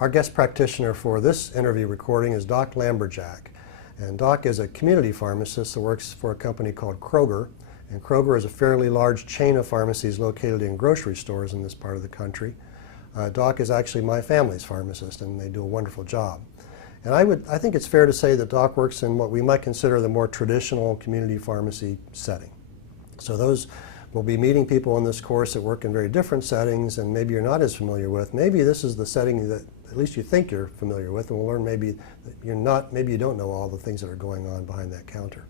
Our guest practitioner for this interview recording is Doc Lamberjack. And Doc is a community pharmacist that works for a company called Kroger. And Kroger is a fairly large chain of pharmacies located in grocery stores in this part of the country. Doc is actually my family's pharmacist, and they do a wonderful job. And I think it's fair to say that Doc works in what we might consider the more traditional community pharmacy setting. So those will be meeting people in this course that work in very different settings, and maybe you're not as familiar with. Maybe this is the setting that at least you think you're familiar with, and we'll learn maybe that you're not, maybe you don't know all the things that are going on behind that counter.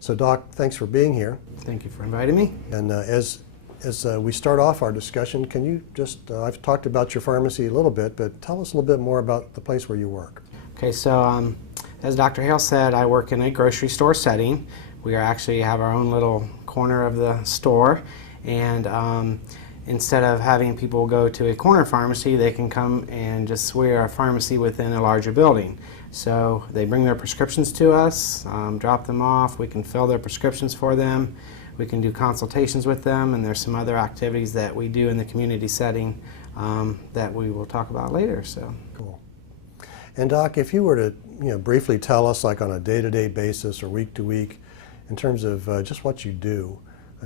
So Doc, thanks for being here. Thank you for inviting me. And as we start off our discussion, can you just, I've talked about your pharmacy a little bit, but tell us a little bit more about the place where you work. Okay, so as Dr. Hale said, I work in a grocery store setting. We actually have our own little corner of the store, and instead of having people go to a corner pharmacy, they can come and just we're a pharmacy within a larger building. So they bring their prescriptions to us, drop them off, we can fill their prescriptions for them, we can do consultations with them, and there's some other activities that we do in the community setting that we will talk about later. So cool. And Doc, if you were to briefly tell us, like on a day-to-day basis or week-to-week, in terms of just what you do,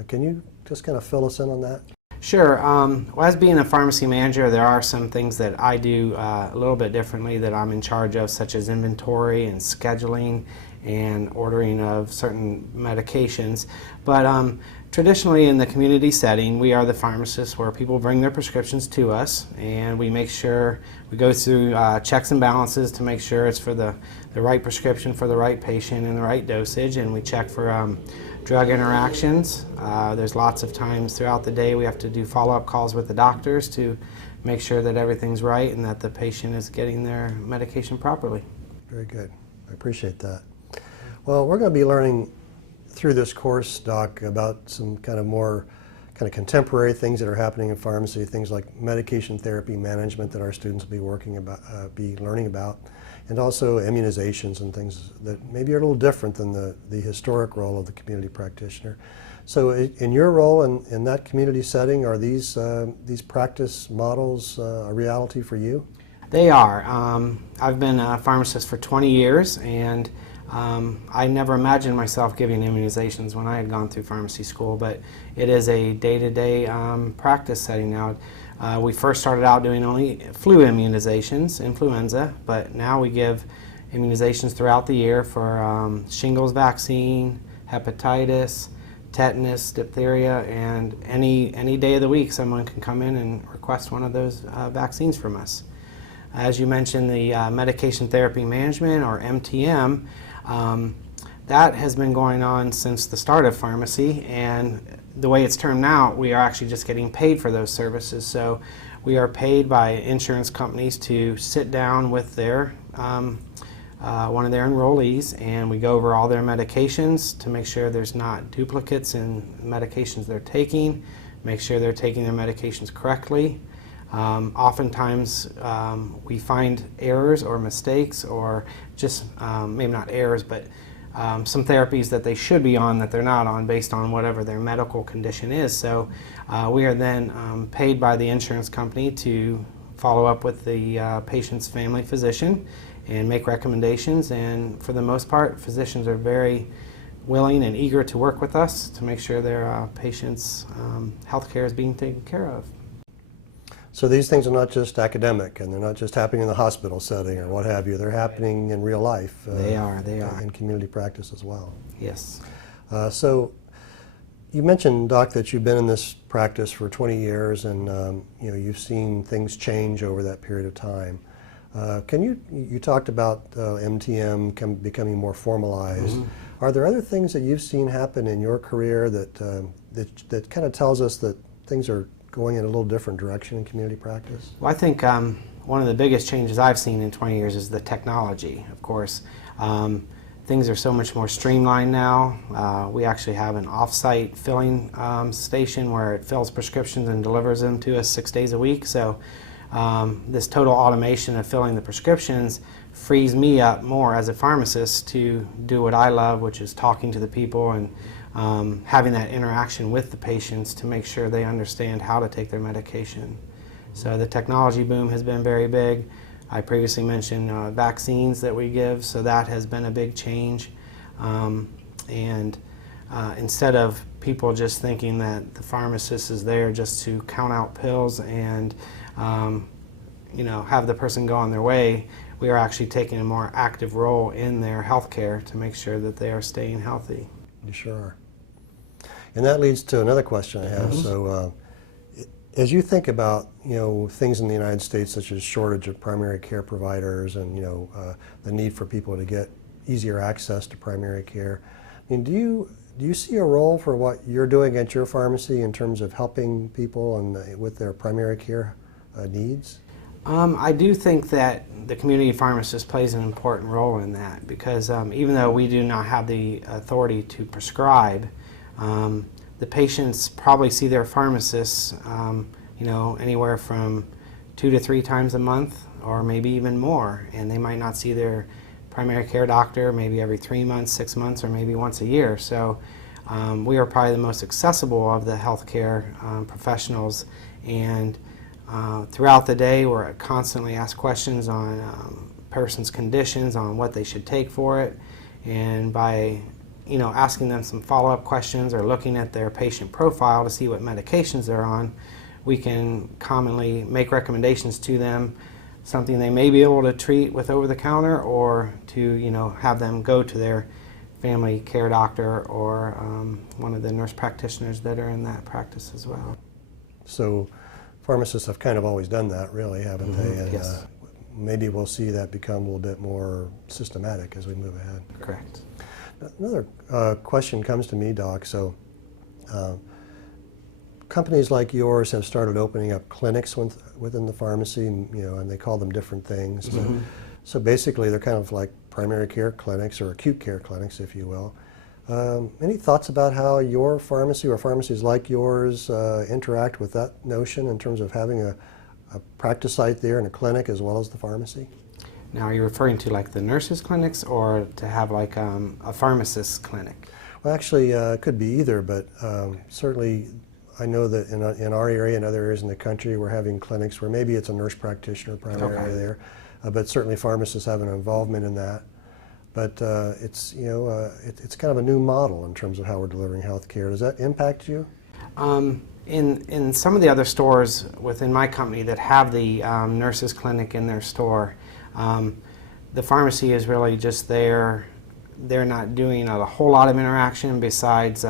can you just kind of fill us in on that? Sure. Well, as being a pharmacy manager, there are some things that I do a little bit differently that I'm in charge of, such as inventory and scheduling and ordering of certain medications. But traditionally in the community setting, we are the pharmacists where people bring their prescriptions to us, and we make sure we go through checks and balances to make sure it's for the right prescription for the right patient and the right dosage, and we check for drug interactions. There's lots of times throughout the day we have to do follow-up calls with the doctors to make sure that everything's right and that the patient is getting their medication properly. Very good. I appreciate that. Well, we're going to be learning through this course, Doc, about some kind of more contemporary things that are happening in pharmacy, things like medication therapy management that our students will be learning about, and also immunizations and things that maybe are a little different than the historic role of the community practitioner. So in your role in that community setting, are these practice models a reality for you? They are. I've been a pharmacist for 20 years, and I never imagined myself giving immunizations when I had gone through pharmacy school, but it is a day-to-day practice setting now. We first started out doing only flu immunizations, influenza, but now we give immunizations throughout the year for shingles vaccine, hepatitis, tetanus, diphtheria, and any day of the week someone can come in and request one of those vaccines from us. As you mentioned, the medication therapy management, or MTM, that has been going on since the start of pharmacy, and the way it's termed now, we are actually just getting paid for those services. So we are paid by insurance companies to sit down with their one of their enrollees, and we go over all their medications to make sure there's not duplicates in medications they're taking, make sure they're taking their medications correctly. Oftentimes we find errors or mistakes, or just maybe not errors, but some therapies that they should be on that they're not on based on whatever their medical condition is. So we are then paid by the insurance company to follow up with the patient's family physician and make recommendations, and for the most part physicians are very willing and eager to work with us to make sure their patients' health care is being taken care of. So these things are not just academic, and they're not just happening in the hospital setting or what have you. They're happening in real life. They are. In community practice as well. Yes. So you mentioned, Doc, that you've been in this practice for 20 years, and you've seen things change over that period of time. You talked about MTM becoming more formalized. Mm-hmm. Are there other things that you've seen happen in your career that kind of tells us that things are going in a little different direction in community practice? Well, I think one of the biggest changes I've seen in 20 years is the technology, of course. Things are so much more streamlined now. We actually have an off-site filling station where it fills prescriptions and delivers them to us 6 days a week. So this total automation of filling the prescriptions frees me up more as a pharmacist to do what I love, which is talking to the people and having that interaction with the patients to make sure they understand how to take their medication. So the technology boom has been very big. I previously mentioned vaccines that we give, so that has been a big change. And instead of people just thinking that the pharmacist is there just to count out pills and have the person go on their way, we are actually taking a more active role in their health care to make sure that they are staying healthy. You sure are. And that leads to another question I have. So as you think about things in the United States such as shortage of primary care providers and the need for people to get easier access to primary care, I mean, do you see a role for what you're doing at your pharmacy in terms of helping people and with their primary care needs? I do think that the community pharmacist plays an important role in that because even though we do not have the authority to prescribe, the patients probably see their pharmacists anywhere from 2 to 3 times a month or maybe even more, and they might not see their primary care doctor maybe every 3 months, 6 months, or maybe once a year. So we are probably the most accessible of the healthcare professionals, and throughout the day we're constantly asked questions on person's conditions, on what they should take for it, and by asking them some follow-up questions or looking at their patient profile to see what medications they're on, we can commonly make recommendations to them, something they may be able to treat with over-the-counter, or to have them go to their family care doctor or one of the nurse practitioners that are in that practice as well. So pharmacists have kind of always done that, really, haven't they? And, yes. Maybe we'll see that become a little bit more systematic as we move ahead. Correct. Another question comes to me, Doc. So companies like yours have started opening up clinics within the pharmacy, and they call them different things. Mm-hmm. So basically they're kind of like primary care clinics or acute care clinics, if you will. Any thoughts about how your pharmacy or pharmacies like yours interact with that notion in terms of having a practice site there and a clinic as well as the pharmacy? Now, are you referring to like the nurses' clinics or to have like a pharmacist's clinic? Well, actually, it could be either, but certainly I know that in our area and other areas in the country, we're having clinics where maybe it's a nurse practitioner primarily there, but certainly pharmacists have an involvement in that. But it's kind of a new model in terms of how we're delivering health care. Does that impact you? In some of the other stores within my company that have the nurses' clinic in their store, the pharmacy is really just there. They're not doing a whole lot of interaction besides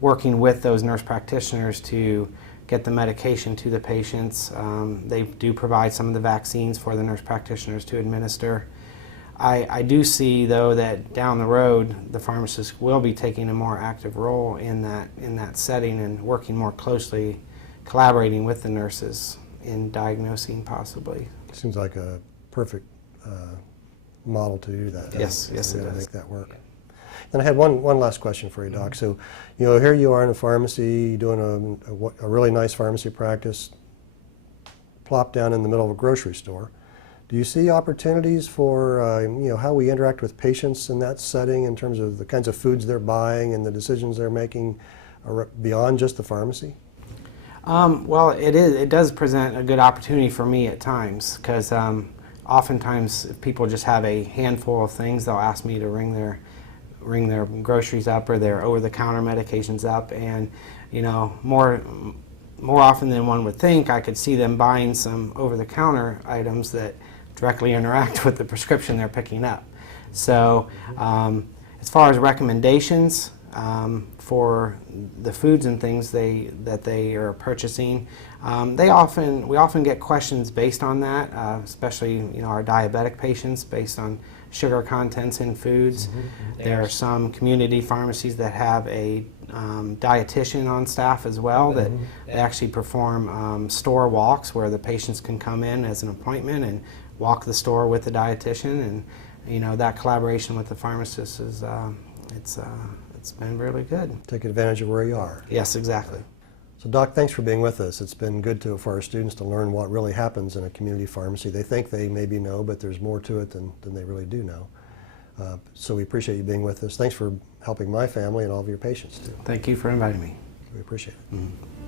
working with those nurse practitioners to get the medication to the patients. They do provide some of the vaccines for the nurse practitioners to administer. I do see, though, that down the road the pharmacist will be taking a more active role in that setting and working more closely, collaborating with the nurses in diagnosing possibly. Seems like a perfect model to do that. Yes, yes, it does. does. Make that work. And I had one last question for you, Doc. So, here you are in a pharmacy doing a really nice pharmacy practice, plop down in the middle of a grocery store. Do you see opportunities for how we interact with patients in that setting in terms of the kinds of foods they're buying and the decisions they're making beyond just the pharmacy? Well, it does present a good opportunity for me at times because oftentimes if people just have a handful of things, they'll ask me to ring their groceries up or their over-the-counter medications up, and more often than one would think, I could see them buying some over-the-counter items that directly interact with the prescription they're picking up. So as far as recommendations for the foods and things that they are purchasing, we often get questions based on that, especially our diabetic patients, based on sugar contents in foods. Mm-hmm. There are some community pharmacies that have a dietitian on staff as well that they actually perform store walks where the patients can come in as an appointment and walk the store with the dietitian, and that collaboration with the pharmacist is it's been really good. Take advantage of where you are. Yes, exactly. So Doc, thanks for being with us. It's been good for our students to learn what really happens in a community pharmacy. They think they maybe know, but there's more to it than they really do know. So we appreciate you being with us. Thanks for helping my family and all of your patients too. Thank you for inviting me. We appreciate it. Mm-hmm.